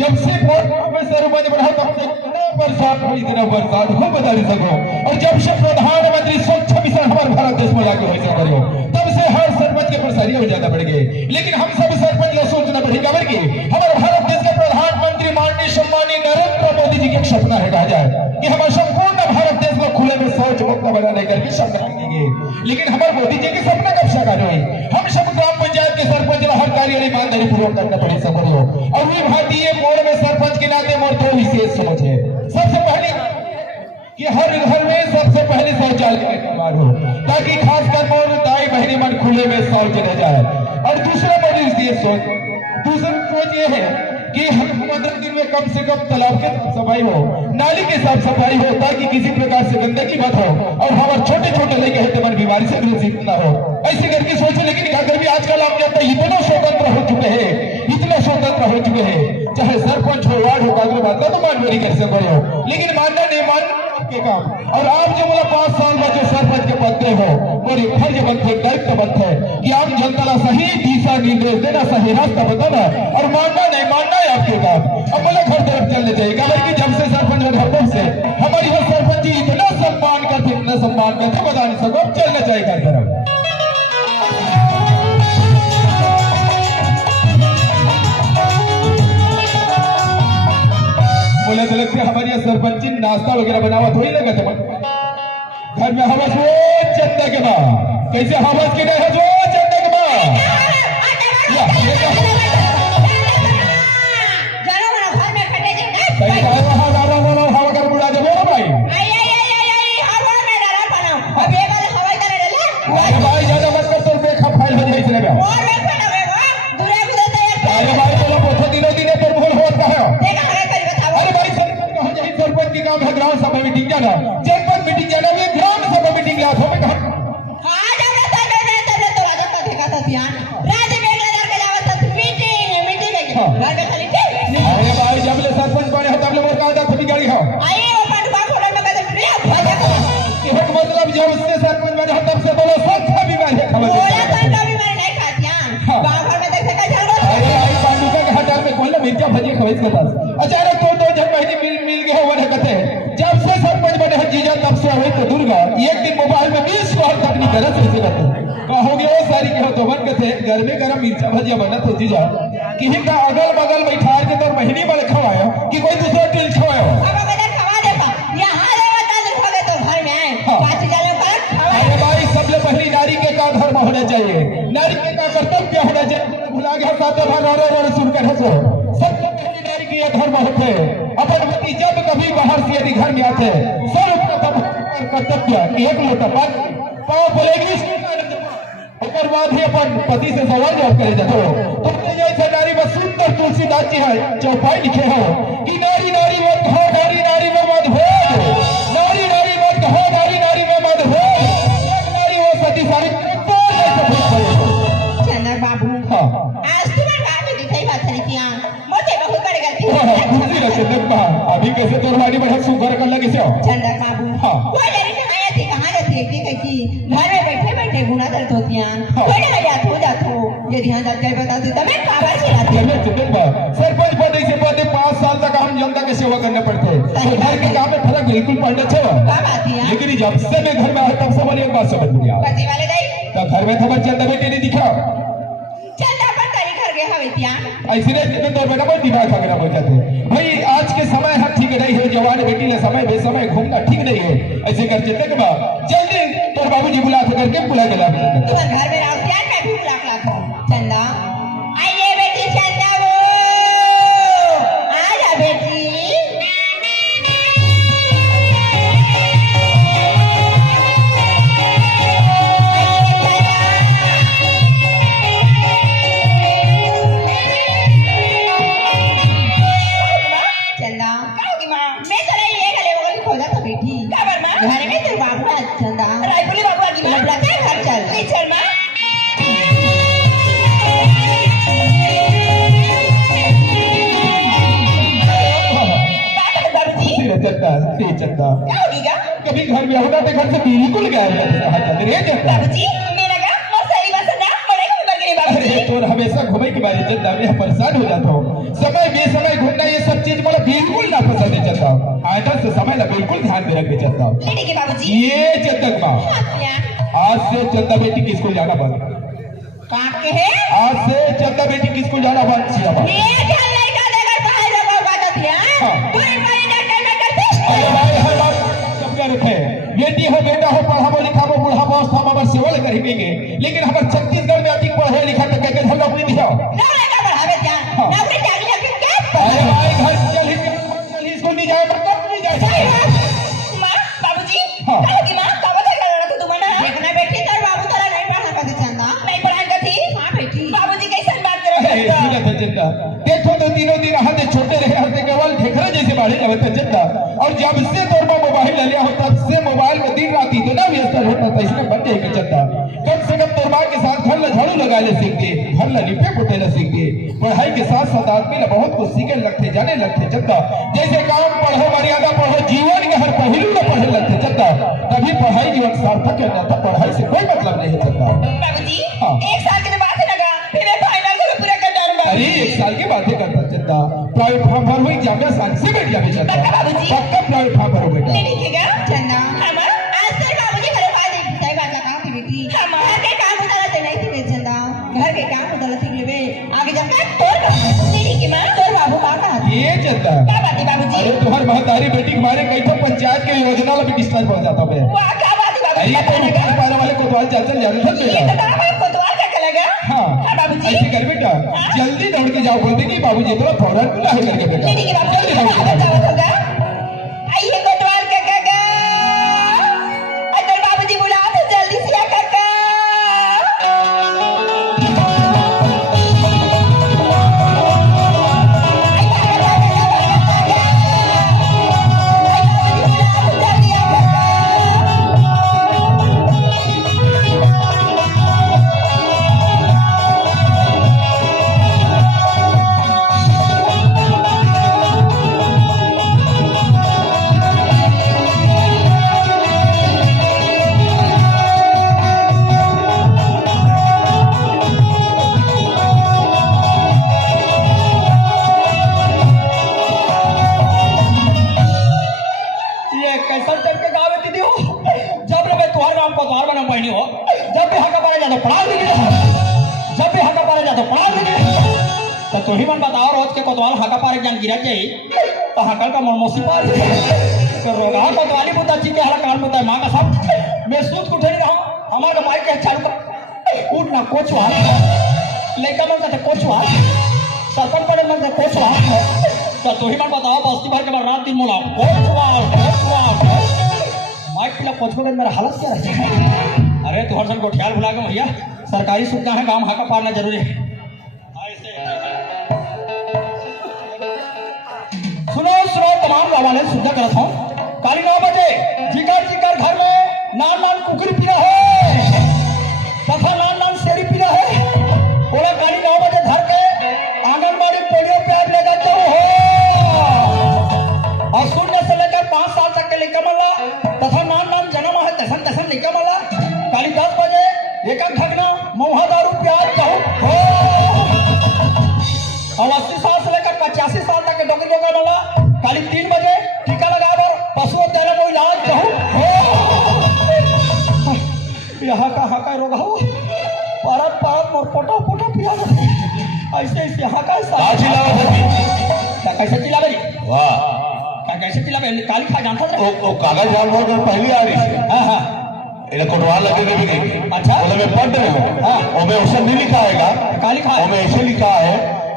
जब से वोट में सरपंच बढ़ा तब से इतना बरसात हो बता नहीं सको। और जब से प्रधानमंत्री स्वच्छ मिशन हमारे भारत देश में लागू हो करो तब से हर सरपंच के परेशानी हो ज्यादा बढ़ गई। लेकिन हम सब सरपंच को सोचना पड़ेगा कि हमारे भारत देश के प्रधानमंत्री माननीय सम्मानीय नरेंद्र मोदी जी का एक सपना है कहा जाए कि हमारे संपूर्ण भारत देश को खुले में शौच मुक्त बनाने का भी सपना देंगे। लेकिन हमारे मोदी जी के सपना कब साकार हुई? हम सब ग्राम पंचायत के सरपंच हर कार्य ईमानदारी पूर्वक करना पड़े सको। और भी भारतीय मोड़ में सरपंच के नाते मोड़ दो विशेष सोच है। सबसे पहले कि हर घर में सबसे पहले शौचालय का निर्माण हो ताकि खासकर मोड़ दाई बहनी मन खुले में शौच न जाए। और दूसरी सोच ये है कि हम 15 दिन में कम से कम तालाब के साफ सफाई हो, नाली के साफ सफाई हो ताकि किसी प्रकार से गंदगी मत हो और हमारे छोटे छोटे लड़के हैं मन बीमारी से ग्रसित न हो। ऐसे करके सोचो। लेकिन अगर भी आजकल आप जानते हैं इतना स्वतंत्र हो चुके हैं, इतना स्वतंत्र हो चुके हैं, चाहे सरपंच हो वार्ड हो कागज बात तो मानवे नहीं कर सको हो। लेकिन मानना नहीं मानना के काम। और आप जो बोला 5 साल में जो सरपंच के पद हो मेरी फर्ज बनते दायित्व बनते है कि आप जनता का सही दिशा निर्देश देना, सही रास्ता बताना और मानना नहीं मानना है आपके काम। अब बोले घर तरफ चलने चाहिए कि जब से सरपंच घर से हमारी यहाँ सरपंच जी इतना सम्मान करते बता नहीं सको। चलना चाहिए घर तरफ। बोले तो लगता है हमारे यहाँ सरपंच नाश्ता वगैरह बनावा थोड़ी लगा था घर में हवस वो चंदा के माँ कैसे हवस के नहीं है जो चंदा के माँ हवा कर बुढ़ा दे बोलो भाई भाई ज्यादा मत कर तो देखा फाइल हो जाए इसलिए अरे भाई बोलो पोथो दिनों दिने पर भूल होता है। अरे भाई सरपंच की काम है ग्राम सभा मीटिंग जाना, जनपद मीटिंग जाना, ये ग्राम सभा मीटिंग याद हो में कहा अरे भाई जब ले सरपंच बने हो तब ले मोर का थोड़ी गाड़ी हो मतलब जब से सरपंच बने हो तब से बोलो सब बीमारी है खबर मिर्चा भजी खवेज के पास अचानक दो जन महीने मिल गए हो कहते हैं जब से सरपंच बने हैं जीजा तब से हुए तो दुर्गा एक दिन मोबाइल में 20 कॉल तक नहीं करत ऐसे कहते कहोगे वो सारी कहो तो बन कहते घर में गरम मिर्चा भजिया बनत हो जीजा कि का अगल बगल बैठा के तो महीने वाले खवाए कि कोई दूसरा टेल खवाए हो अरे भाई सबले पहली नारी के का धर्म होना चाहिए, नारी के का कर्तव्य होना चाहिए। भुला गया सातों भाई सुनकर हंसो सबसे पहली नारी की यह धर्म होते अपन पति जब कभी बाहर से यदि घर में आते सर्वप्रथम कर्तव्य कि एक लोटा पाँव बोलेगी उसके बाद ही अपन पति से सवाल जवाब करे जाते हो। तुमने जैसे नारी में सुंदर तुलसीदास जी है चौपाई लिखे हो कि नारी नारी मत कहो नारी नारी में मत हो नारी नारी मत कहो नारी नारी में मत हो नारी वो सती सारी बाबू हाँ आज तुम्हारे बाप में दिखाई बात करी थी मोटे बहुत बड़े गलती अभी कैसे तोरवाड़ी बढ़ा सुगर कर लगे से चंदा बाबू हाँ कोई लड़ी कहां थी कहां रहती है कि घर में बैठे बैठे गुना दर्द होती हैं कोई ना याद हो जातो ये ध्यान रख के बताते तब बाबा से आते सरपंच पद से पद 5 साल तक हम जनता की सेवा करने पड़ते हैं घर के काम में फर्क बिल्कुल पड़ना चाहिए बात आती है। लेकिन जब से मैं घर में आया तब से बोली एक बात समझ में आ पति वाले नहीं तो घर में खबर चलता बेटे नहीं दिखा चंदा पर तरी घर गए हवे तिया ऐसे नहीं तो बेटा बहुत दिमाग खगड़ा हो जाते भाई आज के समय है ठीक नहीं है जवान बेटी ले समय बेसमय घूमना ठीक नहीं है ऐसे कर चलते के बाद जल्दी तो बाबूजी बुला करके बुला के ला तुम घर में आओ क्या मैं भूख लाख चंदा आइए बेटी चंदा वो आ जा बेटी घर में तेरे बाबू का चंदा रायपुरी बाबू की मतलब लगता है घर चल चल मां चंदा क्या होगा कभी घर में होगा तो घर से बिल्कुल गायब रहता है चंदा रे चंदा बाबूजी मेरा का और सही बात ना पड़ेगा बगरे अरे तो हमेशा घूमे के बारे चलता मैं परेशान हो जाता हूँ। समय बेसमय घूमना ये सब चीज मला बिल्कुल ना पसंद है चलता हूँ। आधा से समय ना बिल्कुल ध्यान में रख के चलता हूँ। लेडी के बाबूजी ये चंदक माँ क्या आज से चंदा बेटी की स्कूल जाना बंद। काट के है आज से चंदा बेटी की स्कूल जाना बंद। सिया बात। ये क्या लड़का देकर पढ़ाई रखो बात है हाँ। तू इम्पॉर्टेंट टाइम में करती अरे भाई हर बात सब क्या रखे बेटी हो बेटा हो पढ़ाबो लिखाबो बुढ़ाबो अवस्था में सेवा करेंगे लेकिन हमारे छत्तीसगढ़ में अधिक पढ़े लिखा तो कह नौकरी दिया नौकरी का बढ़ावे क्या हाँ। नौकरी चाहिए फिर क्या अरे भाई घर चल ही स्कूल नहीं जाए तो कब नहीं जाए माँ बाबूजी हाँ। कहो कि माँ कब तक लड़ा तू तुम्हारा देखना बेटी तेरे बाबू तेरा नहीं पढ़ा कर चंदा नहीं पढ़ाई करती हां बेटी बाबूजी कैसे बात कर रहे हो सुना चिंता देखो तो तीनों दिन हाथे छोटे रहे हाथे केवल ठेकरा जैसे बाढ़े जावे तो चिंता और जब से तोर मोबाइल ले लिया हो तब से मोबाइल में दिन रात इतना व्यस्त होता था इसमें बच जाए के चिंता कम से कम तोर माँ के साथ घर में झाड़ू लगा ले सीखते घर में लिपे पोते ले सीखते पढ़ाई के साथ साथ आदमी ने बहुत कुछ सीखे लगते जाने लगते चिंता जैसे काम पढ़ो मर्यादा पढ़ो जीवन के हर पहलू में पढ़े लगते चिंता तभी पढ़ाई जीवन सार्थक है ना पढ़ाई से कोई मतलब नहीं है चिंता बाबूजी हाँ। एक साल के बाद लगा फिर मैं फाइनल को पूरा कर डालूंगा अरे एक साल की बातें करता चिंता प्राइवेट फॉर्म भर हुई जामिया साइंस से बैठ गया बेटा पक्का बाबूजी? पक्का प्राइवेट फॉर्म भरो बेटा ले लिखेगा चंदा हमारा आज से बाबूजी मेरे पास एक सही बात कहा थी बेटी हमारा के काम उतारा ते नहीं थी बे चंदा घर के काम उतारा थी बे आगे जाकर तोर लेडी की मां तोर बाबू का कहा ये चिंता क्या बात है बाबूजी अरे तुम्हारी महतारी बेटी हमारे कई तो पंचायत के योजना में भी डिस्चार्ज पहुंच जाता है वाह क्या बात है अरे बाबूजी ये तो पाने वाले कोतवाल चल जाने ये तो तारा भाई कोतवाल का लगा हाँ हां बाबूजी ऐसे कर बेटा जल्दी दौड़ के जाओ बोलते कि बाबूजी थोड़ा फौरन बुला है करके बेटा लेडी की बाबू जल्दी दौड़ के जाओ। होगा आइए कोतवाल का काका अगर बाबूजी बुला तो जल्दी से आ काका ये कैसा चल के गावे दीदी हो जब रे मैं तुम्हारे नाम को द्वार बना पहनी हो जब भी हका पारे जाते पढ़ा दीजिए जब भी हका पारे जाते पढ़ा दीजिए तो तू ही मन बताओ रोज के कोतवाल हका पारे ज्ञान गिरा जाए तो हकल का मनमोसी पार तो रोगा कोतवाली मुद्दा जी के हला कान मुद्दा मां का सब मैं सूत को ठहरी रहा हमारा माइक के चालू कर उठ ना कोचवा लेका मन का कोचवा सरपंच पड़े मन का कोचवा तो तू ही मन बताओ बस्ती भर के रात दिन मोला कोचवा माइक पिला कोचवा के मेरा हालत क्या है अरे तू हर सन को ख्याल भुला के भैया सरकारी सुविधा है काम हाका पारना जरूरी है सुनो सुनो तमाम गावाले सुविधा करत हूँ काली 9 बजे जिकर घर में नान नान कुकरी पीना है तथा नान नान शेरी पीना है बोला काली 9 बजे घर के आंगनबाड़ी पोलियो प्यार लेकर जाओ हो और शून्य से लेकर 5 साल तक के लेकर मला तथा नान नान जन्म है तसन तसन लेकर मला काली 10 बजे एक ढकना महुआ दारू प्याज जाओ हो और 80 साल से लेकर 85 साल तक के डॉक्टर लोग मला काली 3 बजे टीका लगाकर पशुओं तेरे को इलाज जाओ हो यहाँ का रोग हो परत मोर पोटो पिया ऐसे ऐसे यहाँ का कैसे चिल्ला बजी वाह कैसे चिल्ला बजी काली खा जानता था ओ कागज जाम हो पहली आ रही है हाँ हाँ इधर कोटवाल लगे भी नहीं अच्छा। बोले मैं पढ़ रहे हो हाँ। और मैं उसे नहीं लिखा है काली खा और मैं ऐसे लिखा है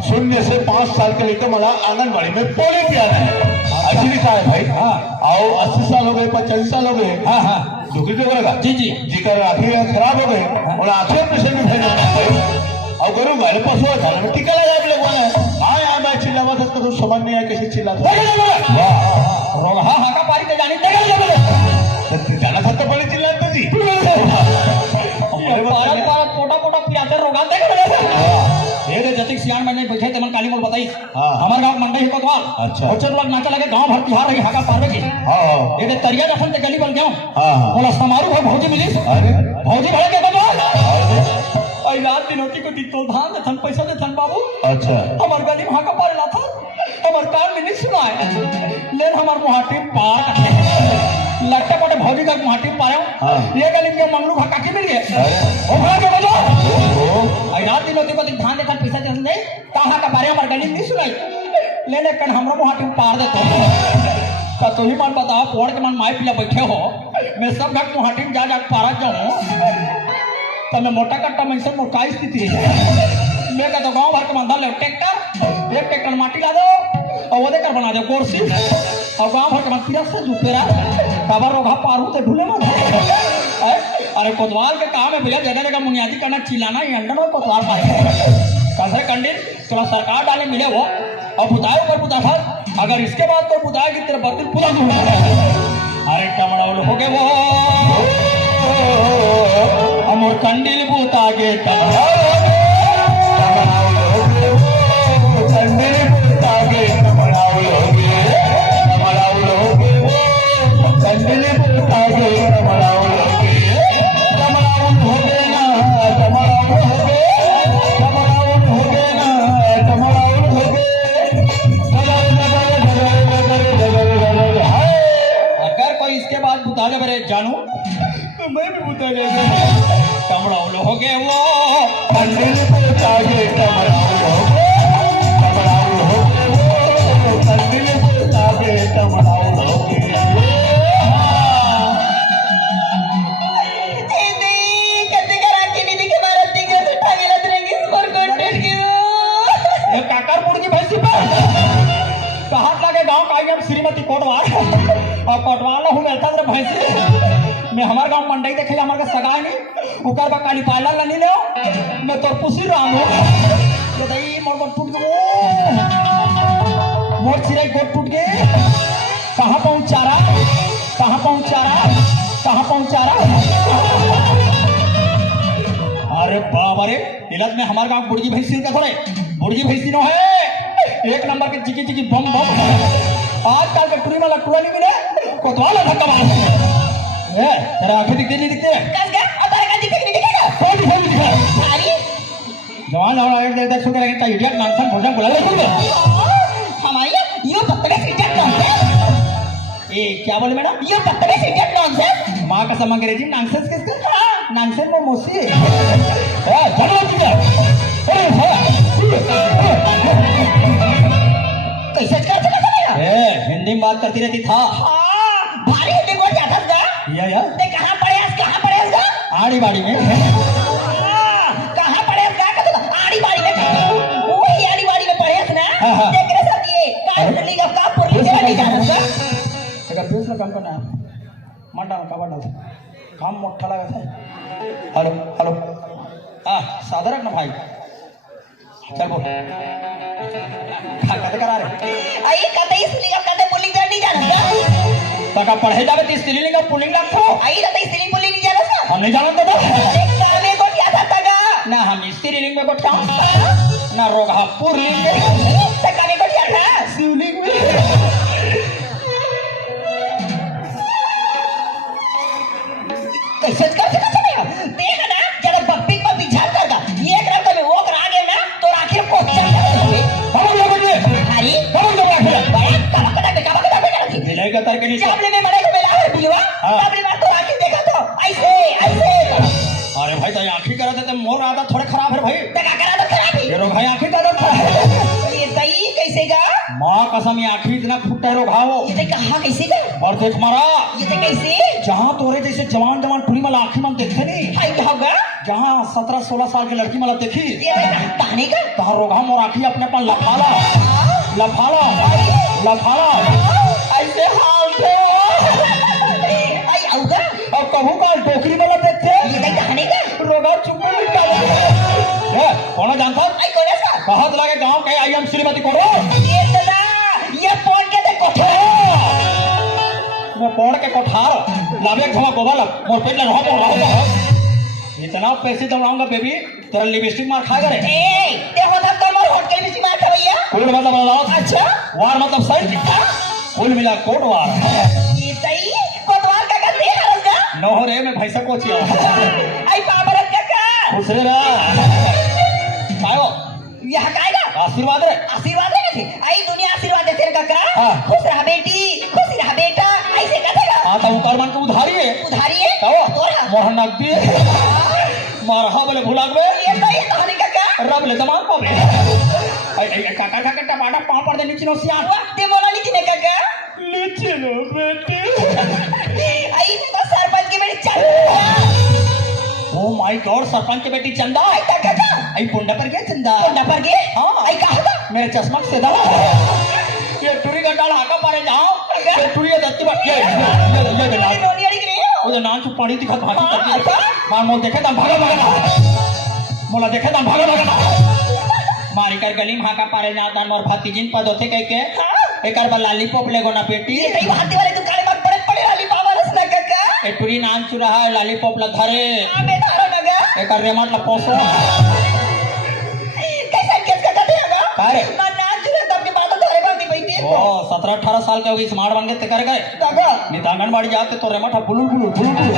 शून्य से 5 साल के लेकर मला आंगनबाड़ी में पोलियो पियाना है ऐसे लिखा है भाई हाँ। आओ 80 साल हो गए 85 साल हो गए हाँ हाँ दुखी तो करेगा जी जी जीकर आंखें खराब हो गए और आंखें ऑपरेशन में भेजना है और करूँ गाले पशु झाला में टीका लगा के लगवाना है हाँ यहाँ मैं चिल्लावा था तो समझ नहीं आया कैसे चिल्ला था रोग हाँ हाँ का पारी के जानी देगा जाना था तो बड़ी चिल्लाते जी पारत पोटा पियाते रोगा देगा ये जतिक सियान मैंने बैठे थे मन काली मोल बताई हाँ। हमारे गांव मंडई है कोतवाल अच्छा। और लोग नाचा लगे गांव भर तिहार रही हाका पारवे की हाँ ये तरिया जखन ते गली बन गया हाँ बोला समारू है भौजी मिली अरे भौजी भड़े के कोतवाल और इलाज रात दिन होती को दी तो धान देथन पैसा देथन बाबू अच्छा हमार गली वहां का पारे लाथा हमार कान में नहीं सुनाए लेन हमार मुहाटी पार लगता पड़े भौजी का मुहाटी पारे हाँ। ये गली के मंगलू का काकी मिल गए अरे ओ भला के बजा ओ आई रात दिन होती को दी धान देथन पैसा देथन नहीं कहां का बारे हमार गली में नहीं सुनाई लेने कन हमरा मुहाटी पार देतो का तो ही मन बताओ पोड़ के मन माई पिला बैठे हो मैं सब घाट मुहाटी में जा पारा जाऊं तो मैं मोटा कट्टा में से मोटा स्थिति मैं कहता गांव भर के मंदा ले ट्रैक्टर एक ट्रैक्टर माटी ला दो और वो देकर बना दो कोर्सी और गांव भर के मन पिरा से जुपेरा कबर रोगा पारू ते ढूले मत अरे कोतवाल के काम है भैया जगह जगह बुनियादी करना चिल्लाना ही अंडन और कोतवाल पाए कैसे कंडिल थोड़ा सरकार डाले मिले वो और बुताए ऊपर बुता था अगर इसके बाद कोई बुताएगी तेरे बर्तन पूरा अरे टमड़ा हो गए वो अमोर कंडिल बूता गे अगर कोई इसके बाद बुता जा मेरे जानू तो मैं भी बुता जाएगा कमड़ाउल हो गए वो कंडिल बूता गे कमड़ाउल हो गए वो कंडिल बूता गे कमड़ाउल हो गए काकरपुर की भैंसी पर कहा लगे गांव का हम श्रीमती कोटवाल और कोटवाल हूँ मैं तंत्र भैंसी मैं हमारे गांव मंडई देखे हमारे सगा नहीं उकर बा काली पार्लर ला नहीं ले मैं तो पुसी रहा हूँ तो दई मोर टूट गए मोर चिरे गोट टूट गए कहाँ पहुंचा रहा कहाँ पहुंचा रहा कहाँ पहुंचा रहा अरे बाबा रे इलाज में हमारे गांव बुढ़गी भैंसी देखो रे बुढ़गी भैंसी नो है एक नंबर के चिकी चिकी बम बम आजकल के टूरी वाला टूरा नहीं मिले कोतवाल धक्का मार ए तेरा आंखें दिखती नहीं दिखते कस गया और तारे का दिखे नहीं दिखेगा कौन दिखा अरे जवान जवान एक देख सुन के ताई इडियट नानसन भोजन बुला ले तुम हमारी यो बदतमीज इडियट नॉनसेंस ए क्या बोले मैडम यो बदतमीज इडियट नॉनसेंस मां का सम अंग्रेजी नॉनसेंस किसका नॉनसेंस वो मोसी ए चलो कैसे करते ना ए हिंदी में बात करती रहती था हां भारी हिंदी बोल जाता था या ते कहां पड़े इसका आड़ी बाड़ी में कहां पड़े इसका कहता आड़ी बाड़ी में वही आड़ी बाड़ी में पड़े ना हाँ। देख रहे सब ये काली का कापुर ले नहीं जाना सर एका फेस ला काम करना मंडा का बड़ा काम मोठा लगा था हेलो हेलो साधारण ना भाई चल बोल कते करा रे आई कते इसलिए कते पुलिंग नहीं जाना तका पढ़े जावे ती स्त्रीलिंग का पुल्लिंग रखो आई कते इसलिए पुलिंग नहीं जाना सर हम नहीं जानते तो एक साल में को क्या था तगा ना हम स्त्रीलिंग में बैठा ना रोगा पुल्लिंग तका में को क्या था शिवलिंग में कैसे करते देख ना जरा बप्पी को बिछा करगा ये करता में वो करा आगे ना तो आखिर को क्या हम लोग ने हरी हम लोग आखिर बड़ा कबकटा मिले का तर के नीचे चावले में मरे को मिला है बिलवा तबरी बात तो आखिर देखा तो ऐसे अरे भाई तो आंखें करा देते मोर आदत थोड़े खराब है भाई तका करा तो खराब है ये रो भाई आंखें का आदत खराब ये सही कैसे गा मां कसम ये आंखें इतना फुटता है रो घावो ये कहां कैसे गा और देख मारा ये कैसे जहां तोरे जैसे जवान जवान टुरी वाला आंखें मन देखते नहीं हाय कहोगा जहां 17-16 साल की लड़की मला देखी ये भाई कहानी का तहां रोगा मोर आंखें अपने अपन लफाला ऐसे हाल थे आई आऊगा अब कहूं का टोकरी वाला देखते ये कहानी का रोगा चुप में निकाल ए कौन जानता आई कौन है सर बहुत लगे गांव के आई एम श्रीमती कोरो ये दादा ये फोन के ते कोठो मैं पौड़ के कोठार लावे घवा गोबल मोर पेट में रहो इतना पैसे दौड़ाऊंगा बेबी तेरा लिपस्टिक मार खाएगा रे ए ते होता कमर होट के बीच में खवैया कुल मतलब बताओ अच्छा वार मतलब साइड कुल मिला कोट वार ये सही कोतवाल का कहते हैं हरस का नोहरे में भैंसा कोचिया आई पापरत का दूसरे ना काय हो यह काय का आशीर्वाद रे आशीर्वाद है थे आई दुनिया आशीर्वाद देते रे काका हाँ। खुश रहा बेटी खुश रहा बेटा ऐसे कहते का आता उकार मन के उधारी है उधारी है काओ तोरा मोहन नगदी मारहा बोले भुला गए ये तो ये कहानी काका रब ले जमान पावे आई काका काका टमाटर पांव पर दे नीचे नो सियान ते बोला नहीं थी काका नीचे नो बेटे आई तो सरपंच की बेटी चल ओ माय गॉड सरपंच की बेटी चंदा आई काका आई पुंडा पर गया चंदा कोंडा पर गए हाँ। आई कहा मेरे चश्मा से दा ये टुरी गंडाल हाका पारे जाओ ये टुरी दत्ती बट ये नाच नोनी अड़ी गई ओ नाच पानी दिखा भागी हाँ, करती अच्छा। मां मोल देखे दम भागा भागा मोला देखे दम भागा भागा मारी कर गली में हाका पारे जाता मोर भतीजिन पद होते कह के एकर बा लॉलीपॉप लेगो ना बेटी ये कई भाती वाले दुकान में बड़े बड़े वाली बाबा रसना काका ए टुरी नाम चुरा है लॉलीपॉप ला धरे आ बेटा रो नगा एकर रेमट ला पोसो कैसा केस का कहते हैं का रे? ना नाच जुले तब के बाद धरे बांधी बैठी है ओ 17-18 साल के हो गई स्मार्ट बन के ते कर गए काका नहीं आंगनबाड़ी जाते तो रेमट बुलू बुलू बुलू बुलू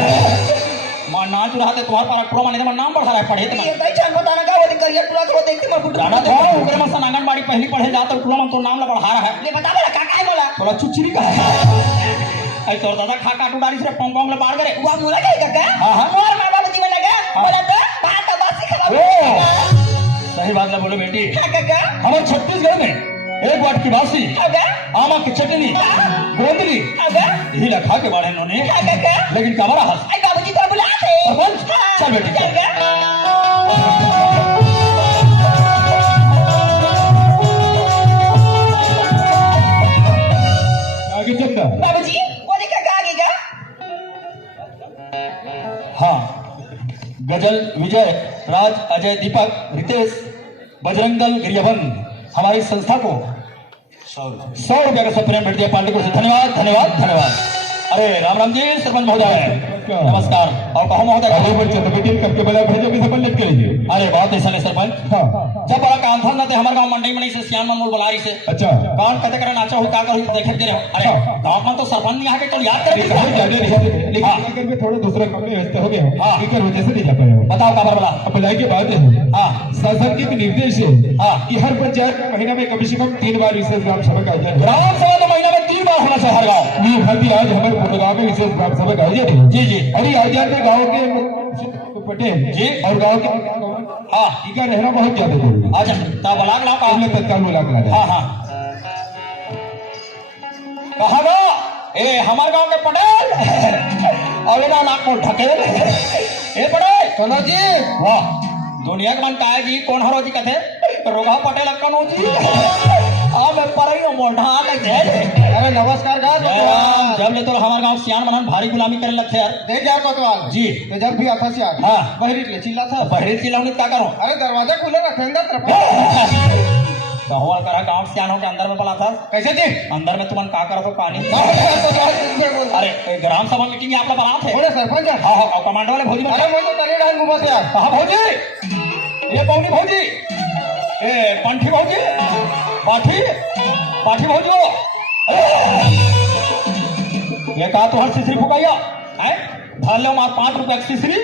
मां नाच रहा थे तुम्हारे पारा पूरा माने नाम बढ़ा रहा है पढ़े ये ते कई छन बताना का वो करियर पूरा करो देखती मैं फुट जाना तो उगरे मसन आंगनबाड़ी पहली पढ़े जाता पूरा मन तो नाम ला बढ़ा रहा है ले बता बोला काका है बोला थोड़ा चुचरी का है आई तोर दादा खा काटू डाली से पोंग पोंग ला पार करे वो मोला का काका हाँ, हाँ। मोर मां बाबू जी में लगा बोला तो बात बासी खबर ओ सही बात ला बोलो बेटी हां काका हमारे छत्तीसगढ़ में एक बात की बासी अबे आमा की चटनी गोंदली अबे यही ला खा के बाढ़े इन्होंने हां काका लेकिन कमरा हंस आई बाबूजी तो बुलाते सरपंच चल बेटी चल आगे चलता बाबूजी वो देखा का आगे का हाँ गजल विजय राज अजय दीपक रितेश बजरंगल गिरियवन हमारी संस्था को 100 रुपया का सब प्रेम भेट दिया पार्टी को से धन्यवाद धन्यवाद धन्यवाद अरे राम राम जी सरपंच महोदय नमस्कार और कहो महोदय आगे बढ़ चलते बेटी करके बोला भेजो कि सब लेट करेंगे अरे बात ऐसा नहीं सरपंच हाँ जब बड़ा काम था ना ते हमारे गांव मंडी में से सियान मनमोल बुलाई से अच्छा कौन कहते करे नाचा हो का करू देखे दे रहे हो अरे हाँ। गांव में तो सरपंच नहीं आके तो याद कर बहुत ज्यादा नहीं है, लेकिन हाँ। अगर में थोड़ा दूसरा काम में व्यस्त हो गए हाँ। हो इकर वजह से नहीं जा पाए हो बताओ काबर बोला अब बुलाई के बाद है हाँ शासन के भी निर्देश है हाँ। कि हर पंचायत का महीना में कम से कम 3 बार विशेष ग्राम सभा का आयोजन हो। ग्राम सभा तो महीना में 3 बार होना चाहिए हर गांव ये भर्ती आज हमारे प्रोग्राम में विशेष ग्राम सभा का आयोजन है जी जी और ये आयोजन में गाँव के पटेल जी। और गाँव के हाँ टीका रहना बहुत ज्यादा जरूरी है अच्छा तब बलाग लाओ का हमने तत्काल मुलाकात हाँ हाँ कहा गो ए हमारे गांव के पटेल और ना नाक को ढकेल ए पटेल कनो जी वाह दुनिया के मन काय जी कौन हरो जी कथे रोगा पटेल कनो जी आ मैं परई मोढ़ा लग अरे नमस्कार जब ले तो हमारे गांव सियान मनन भारी गुलामी करे लगथे यार देख यार कोतवाल जी तो जब भी आता सियार हाँ बहरी ले चिल्ला था पहले चिल्लाऊंगी क्या करूं अरे दरवाजा खुले रखे अंदर तरफ तो हमारा करा गांव सियान हो के अंदर में पला था कैसे जी अंदर में तुमन का करो पानी अरे अरे ए, ग्राम सभा मीटिंग में आप लोग बना थे सरपंच हाँ हाँ कमांडो वाले भौजी अरे मैं तो तले डाल घुमा यार कहा भौजी ये पौनी भौजी ए पंठी भौजी पाठी पाठी भौजी ये कहा तो हर सिसरी फुकाइया है धर लो मार 5 रुपया की सिसरी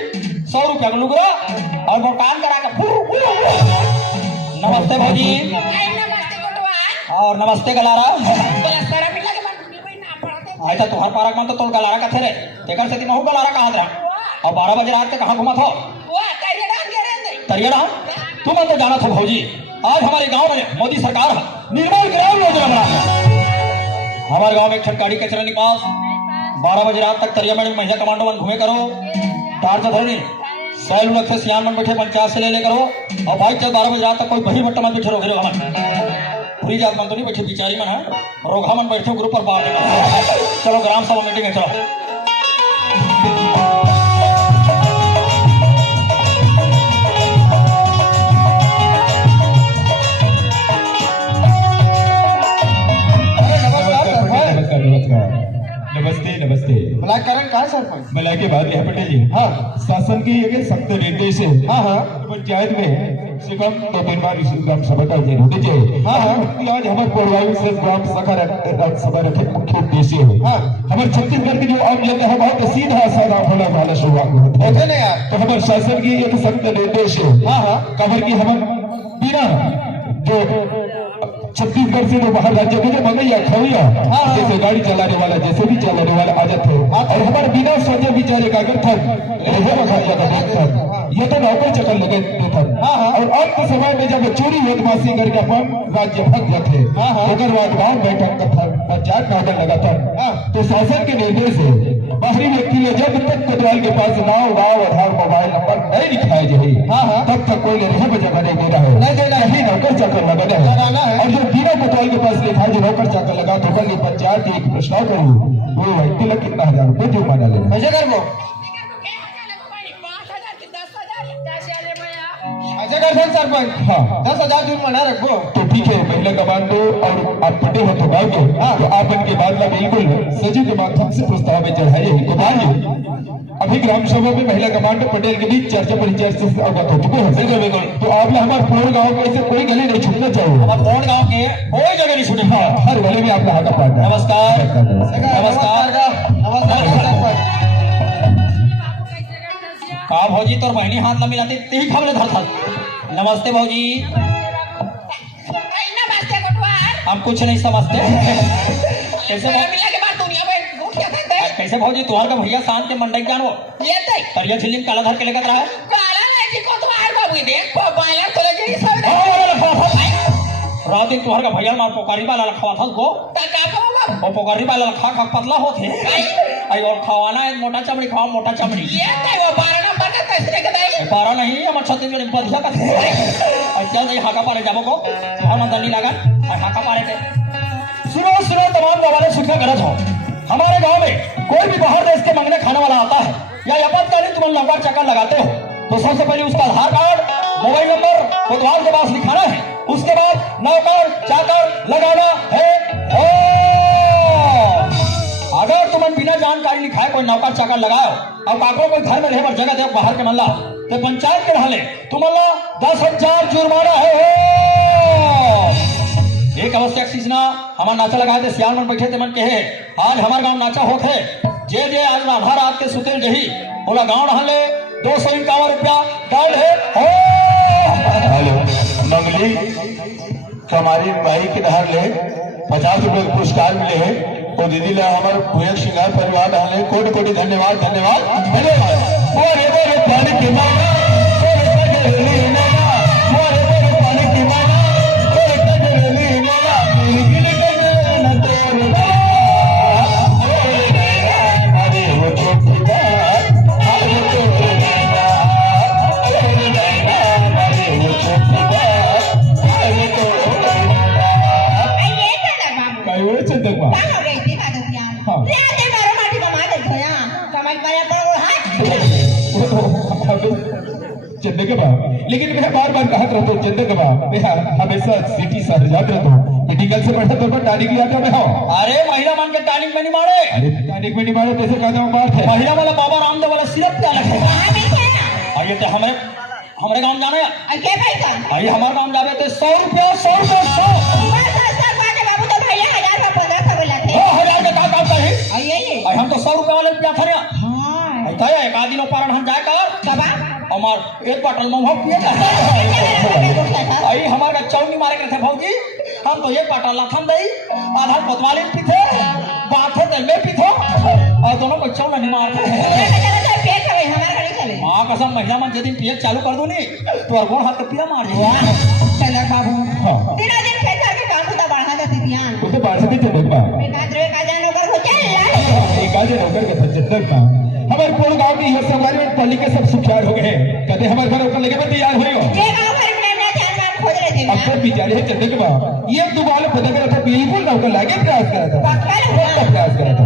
100 रुपया का लुगरा और वो काम करा के नमस्ते भौजी और नमस्ते गलारा ऐसा तुहार पारक में तो तोल गलारा का थे रे तेकर से महू गलारा कहा रहा और 12 बजे रात के कहाँ घुमा था तरिया तुम तो जाना था भौजी आज हमारे गांव में मोदी सरकार निर्मल ग्राम योजना बना हमारे गांव में एक छटकाड़ी कचरा निकास 12 बजे रात तक तरिया में महिला कमांडो वन घूमे करो टार्च धरनी सैल उलग से सियान में बैठे पंचायत से ले करो और भाई जब 12 बजे रात तक कोई बही बट्टा में बैठे रोगे रोगा मन पूरी जात मन तो नहीं बैठे बिचारी मन है रोगा मन बैठे ग्रुप पर बाहर निकल चलो ग्राम सभा मीटिंग में चलो नमस्ते नमस्ते ब्लैक कारण का सरपंच मला के बाद यह पटेल जी हाँ शासन की ये सख्त निर्देश है हाँ हाँ पंचायत में से कम 2-3 बार इस ग्राम सभा का जरूर दीजिए। हाँ हाँ, आज हमारे पूर्वायु से ग्राम सभा सभा रखे मुख्य उद्देश्य है। हाँ, हमारे छत्तीसगढ़ की जो आम जनता है बहुत सीधा साधा भोला भाला स्वभाव होता है ना यार। तो हमारे शासन की एक सख्त निर्देश है। हाँ हाँ, खबर की हम बिना जो छत्तीसगढ़ से जो बाहर राज्य में जो मंगैया खवैया जैसे गाड़ी चलाने वाला जैसे भी चलाने वाला आदत है और हमारे बिना सोचे विचारे का अगर था ये तो नौकर चक्कर लगे था। और अब के समय में जब चोरी बदमाशी करके अपन राज्य भग जाते अगर बाद गाँव बैठक का था पंचायत नाटक लगा था तो शासन के निर्देश से बाहरी व्यक्ति ने जब तक कोतवाल के पास नाव गाँव आधार मोबाइल नंबर नहीं लिखाए जाए तब तक कोई नहीं जगह नहीं देना है, नहीं देना ही नौकर चक्कर लगाना है। और जो बिना कोतवाल के पास लिखा जो नौकर चक्कर लगा तो कल पंचायत एक प्रस्ताव करूँ वो व्यक्ति लग कितना 1000 रुपये जुर्माना लेना कैसे कर वो सरपंच। हाँ 10,000 जुर्माना रखो तो ठीक है। महिला कमांडो और आप पटे हो तो गाओगे तो आप इनके बादला बिल्कुल सचिव के माध्यम से प्रस्ताव में चढ़ाइए को अभी ग्राम सभा में महिला कमांडो पटेल के बीच चर्चा परिचर्चा से अवगत हो चुके हैं। बिल्कुल बिल्कुल। तो आप हमारे पूर्ण गाँव में ऐसे कोई गली नहीं छूटना चाहिए। हमारे पूर्ण गाँव के कोई जगह नहीं छूटे। हाँ, हर गली में आपका हाथ पार्ट। नमस्कार नमस्कार नमस्कार। का भौजी तोर बहनी हाथ न मिलाते तेही खावले धरथल। नमस्ते भौजी। हम कुछ नहीं समझते। कैसे भौजी तुहार का भैया शांत के मंडई जानो तरिया झिल्ली काला धर के लेकर रहा है रात दिन तुहार का भैया मार पोकारी वाला रखवा था उसको और पोकारी वाला खा खा पतला होते आई और खावाना है मोटा चमड़ी खाओ मोटा चमड़ी 12 नहीं हमारे छत्तीसगढ़ में बधिया का चल नहीं हाका पारे जाबो को हम अंदर नहीं लगा हाका पारे के सुनो सुनो तमाम वाले सूचना गलत हो। हमारे गांव में कोई भी बाहर देश के मंगने खाने वाला आता है या आपातकालीन तुम नौकर चक्कर लगाते हो तो सबसे पहले उसका आधार कार्ड मोबाइल नंबर कोतवाल के पास लिखाना है। उसके बाद नौकर चाकर लगाना है। अगर तुम बिना जानकारी लिखाए कोई नौकर चाकर लगाओ और काको कोई घर में रहे पर जगह दे बाहर के मल्ला तो पंचायत के रहले तुम 10,000 जुर्माना है। एक आवश्यक सूचना हमार नाचा लगाए थे सियाल मन बैठे थे मन कहे आज हमारे गांव नाचा होते जे जे आज आधा रात के सुतेल रही बोला गांव रहले 251 रुपया डाल है। हेलो मंगली हमारी बाई के नहर ले 50 रुपए का पुरस्कार मिले है तो दीदी ले हमारे पूरे श्रृंगार परिवार रहले कोटि कोटि धन्यवाद धन्यवाद धन्यवाद। बोरे बोरे पानी की माना चंदे के बाद लेकिन मैं बार बार कहत रहता हूँ चंदे के बाद मैं हमेशा सिटी शहर जाते रहता हूँ मेडिकल से बढ़ा तो टानिक लिया मैं हाँ। अरे महिला मान के टानिक में नहीं मारे। अरे टानिक में नहीं मारे कैसे कहता हूँ बात है महिला वाला बाबा रामदेव वाला सिरप क्या लगे और ये तो हमारे गाँव जाना है आई हमारे गाँव जावे तो 100 रुपया 100 हम तो 100 रुपया वाले रुपया था एक आदि नो पारण हम जाए कर हमार एक बॉटल में हम पिए आई हमारे चौनी मारे के थे भौजी हम तो एक बॉटल लखन दई आधा कोतवाली पीथे बाथे तेल में पीथो और दोनों को चौन नहीं मारते मां कसम महिला मन यदि पिए चालू कर दो नी तो और गोड़ हाथ के पीला मार दे चला बाबू दिन दिन खेतर के काम तो बढ़ा देती ध्यान वो तो बाहर से चंदे का बेकादरे का जान नौकर हो चल एक आधे नौकर के चंदे का हमारे पूर्ण गांव की यह समाज में पढ़ के सब सुखियार हो गए कहते हमारे घर ऊपर लेके तैयार हुई हो ये गांव घर में ना ध्यान में खोज रहे थे अब तो बिचारे है चंदे के बाद ये दुबारा पता करा था बिल्कुल नौकर लागे प्रयास करा था पक्का प्रयास करा था